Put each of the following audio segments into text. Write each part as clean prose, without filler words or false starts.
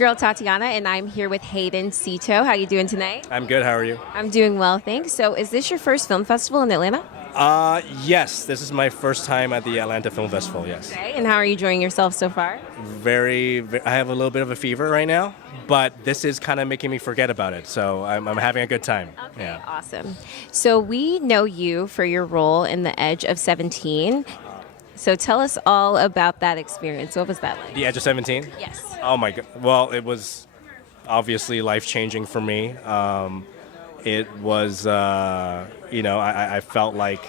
girl Tatyana, and I'm here with haydenszeto. How are you doing tonight? I'm good. How are you? I'm doing well, thanks. So is this your first film festival in Atlanta? Yes. This is my first time at the Atlanta Film Festival, yes. Okay, and how are you enjoying yourself so far? I have a little bit of a fever right now, but this is kind of making me forget about it, so I'm having a good time. Okay, Yeah. awesome. So we know you for your role in The Edge of 17. So tell us all about that experience. What was that like? The Edge of 17? Yes. Oh my God. Well, it was obviously life-changing for me. It was, I felt like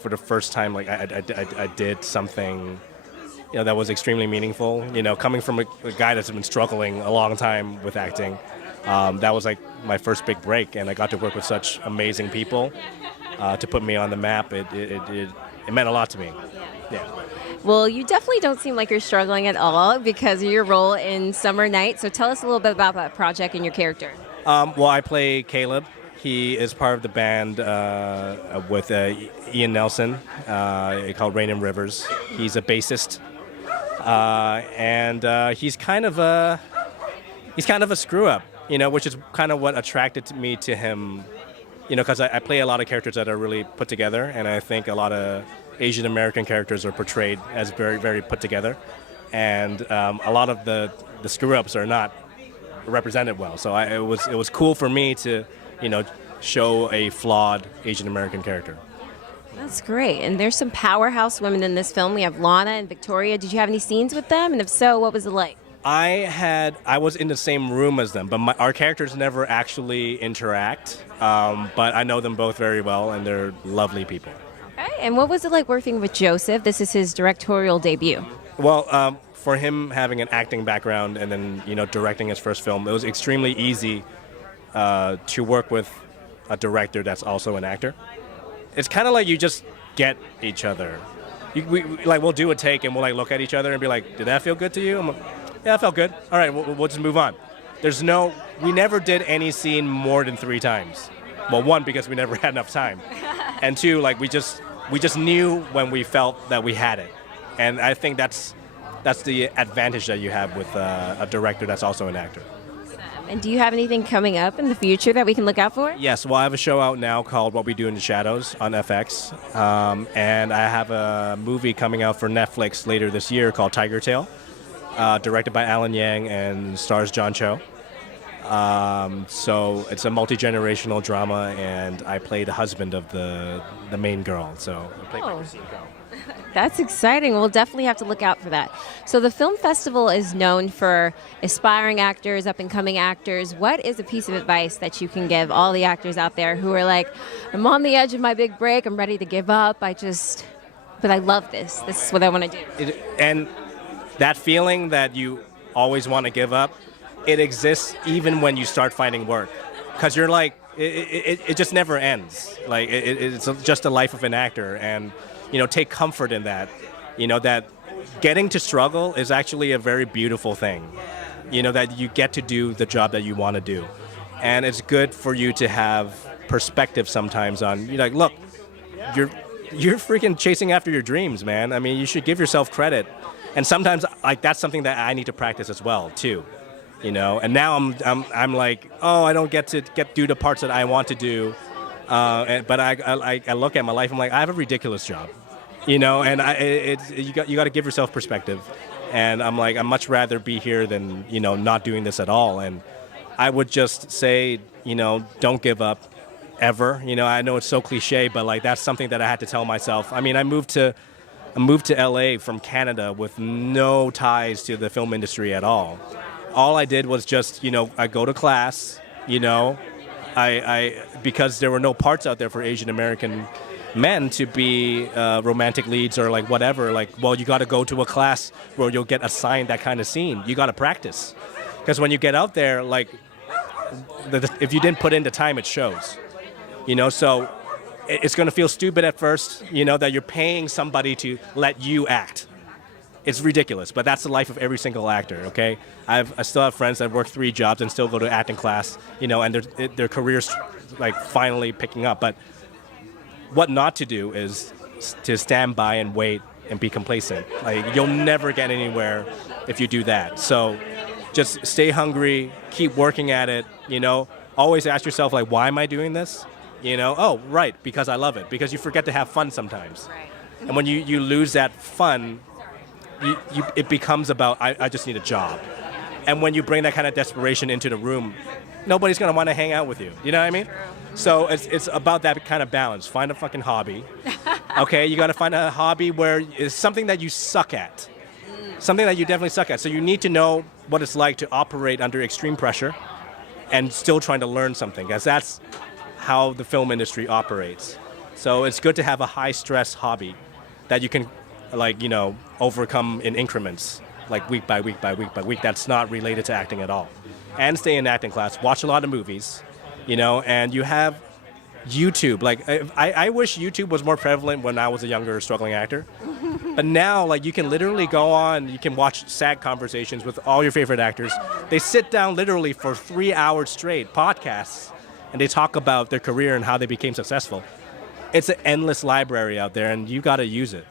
for the first time, like I did something, that was extremely meaningful. Coming from a guy that's been struggling a long time with acting, that was like my first big break, and I got to work with such amazing people to put me on the map. It meant a lot to me. Yeah. Well, you definitely don't seem like you're struggling at all because of your role in Summer Night. So tell us a little bit about that project and your character. Well, I play Caleb. He is part of the band with Ian Nelson called Rain and Rivers. He's a bassist, and he's kind of a screw up, which is kind of what attracted me to him, because I play a lot of characters that are really put together, and I think a lot of Asian American characters are portrayed as very, very put together, and a lot of the screw ups are not represented well. So it was cool for me to show a flawed Asian American character. That's great. And there's some powerhouse women in this film. We have Lana and Victoria. Did you have any scenes with them? And if so, what was it like? I was in the same room as them, but our characters never actually interact. But I know them both very well, and they're lovely people. Okay. And what was it like working with Joseph? This is his directorial debut. Well, for him having an acting background and then directing his first film, it was extremely easy to work with a director that's also an actor. It's kind of like you just get each other. We'll do a take and we'll look at each other and be like, "Did that feel good to you?" I'm like, "Yeah, it felt good. All right, we'll just move on." We never did any scene more than 3 times. Well, 1, because we never had enough time, and 2, we just knew when we felt that we had it, and I think that's the advantage that you have with a director that's also an actor. And do you have anything coming up in the future that we can look out for? Yes, well, I have a show out now called What We Do in the Shadows on FX, and I have a movie coming out for Netflix later this year called Tiger Tail, directed by Alan Yang and stars John Cho. So it's a multi-generational drama, and I play the husband of the main girl. So I play my girl. That's exciting. We'll definitely have to look out for that. So the film festival is known for aspiring actors, up-and-coming actors. What is a piece of advice that you can give all the actors out there who are like, I'm on the edge of my big break, I'm ready to give up, but I love this. This is what I want to do. And that feeling that you always want to give up, it exists even when you start finding work. Because you're like, it just never ends. It's just the life of an actor, and take comfort in that. That getting to struggle is actually a very beautiful thing. That you get to do the job that you want to do. And it's good for you to have perspective sometimes on, look, you're freaking chasing after your dreams, man. I mean, you should give yourself credit. And sometimes, that's something that I need to practice as well, too. And now I'm like, oh, I don't get to do the parts that I want to do. But I look at my life, I'm like, I have a ridiculous job, and you got to give yourself perspective, and I'm like, I'd much rather be here than not doing this at all. And I would just say, don't give up, ever. I know it's so cliche, but that's something that I had to tell myself. I mean, I moved to LA from Canada with no ties to the film industry at all. All I did was just I go to class, I because there were no parts out there for Asian American men to be romantic leads or whatever. You got to go to a class where you'll get assigned that kind of scene. You got to practice, because when you get out there, if you didn't put in the time, it shows. So it's going to feel stupid at first. That you're paying somebody to let you act. It's ridiculous, but that's the life of every single actor, okay? I still have friends that work 3 jobs and still go to acting class, and their careers finally picking up. But what not to do is to stand by and wait and be complacent. You'll never get anywhere if you do that. So just stay hungry, keep working at it, always ask yourself, like, why am I doing this? Oh, right, because I love it, because you forget to have fun sometimes. Right. And when you lose that fun, it becomes about, I just need a job. And when you bring that kind of desperation into the room, nobody's going to want to hang out with you. You know what I mean? True. So it's about that kind of balance. Find a fucking hobby. Okay, you got to find a hobby where it's something that you suck at. Something that you definitely suck at. So you need to know what it's like to operate under extreme pressure and still trying to learn something, because that's how the film industry operates. So it's good to have a high-stress hobby that you can, overcome in increments, like week by week by week by week. That's not related to acting at all. And stay in acting class. Watch a lot of movies, and you have YouTube. Like, I wish YouTube was more prevalent when I was a younger, struggling actor. But now, you can literally go on, you can watch SAG conversations with all your favorite actors. They sit down literally for 3 hours straight, podcasts, and they talk about their career and how they became successful. It's an endless library out there, and you got to use it.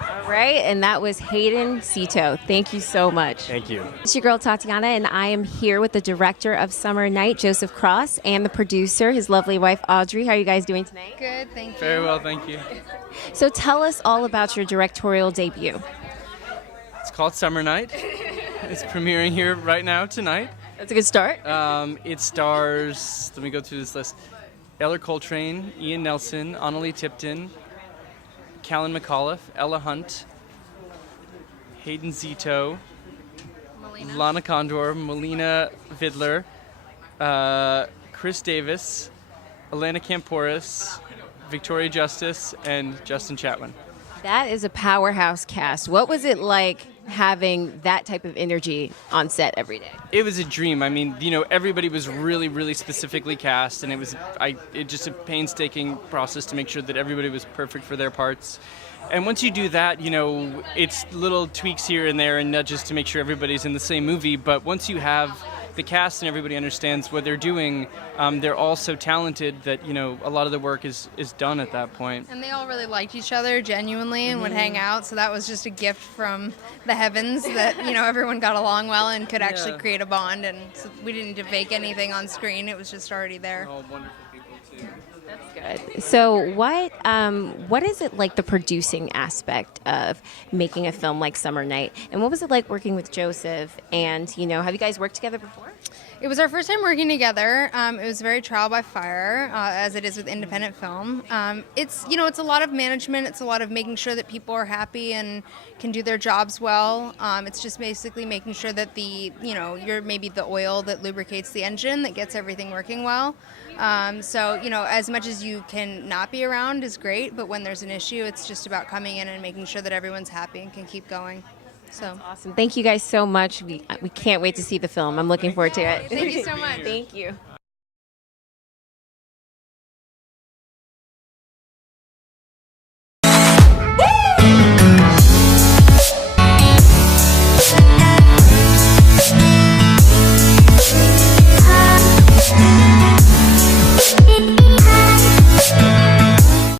All right, and that was haydenszeto. Thank you so much. Thank you. It's your girl Tatyana, and I am here with the director of Summer Night, Josephcross, and the producer, his lovely wife, Audrey. How are you guys doing tonight? Good, thank you. Very well, thank you. So tell us all about your directorial debut. It's called Summer Night. It's premiering here right now tonight. That's a good start. It stars, let me go through this list, Eller Coltrane, Ian Nelson, Annalie Tipton, Callan McAuliffe, Ella Hunt, haydenszeto, lanacandor, Melina Vidler, Chris Davis, Elena Camporis, victoriajustice, and Justin Chatwin. That is a powerhouse cast. What was it like having that type of energy on set every day? It was a dream. I mean, everybody was really, really specifically cast, and it was just a painstaking process to make sure that everybody was perfect for their parts. And once you do that, it's little tweaks here and there and nudges to make sure everybody's in the same movie. But once you have the cast and everybody understands what they're doing, they're all so talented that, a lot of the work is done at that point. And they all really liked each other genuinely and would hang out, so that was just a gift from the heavens that, everyone got along well and could actually create a bond, and so we didn't need to fake anything on screen. It was just already there. All wonderful people, too. That's good. So what is it like, the producing aspect of making a film like Summer Night? And what was it like working with Joseph? And, have you guys worked together before? It was our first time working together. It was very trial by fire, as it is with independent film. It's a lot of management. It's a lot of making sure that people are happy and can do their jobs well. It's just basically making sure that you're maybe the oil that lubricates the engine that gets everything working well. So as much as you can not be around is great, but when there's an issue, it's just about coming in and making sure that everyone's happy and can keep going. So That's awesome. Thank you guys so much. We can't wait to see the film. I'm looking forward to it. Thank you so much. Thank you.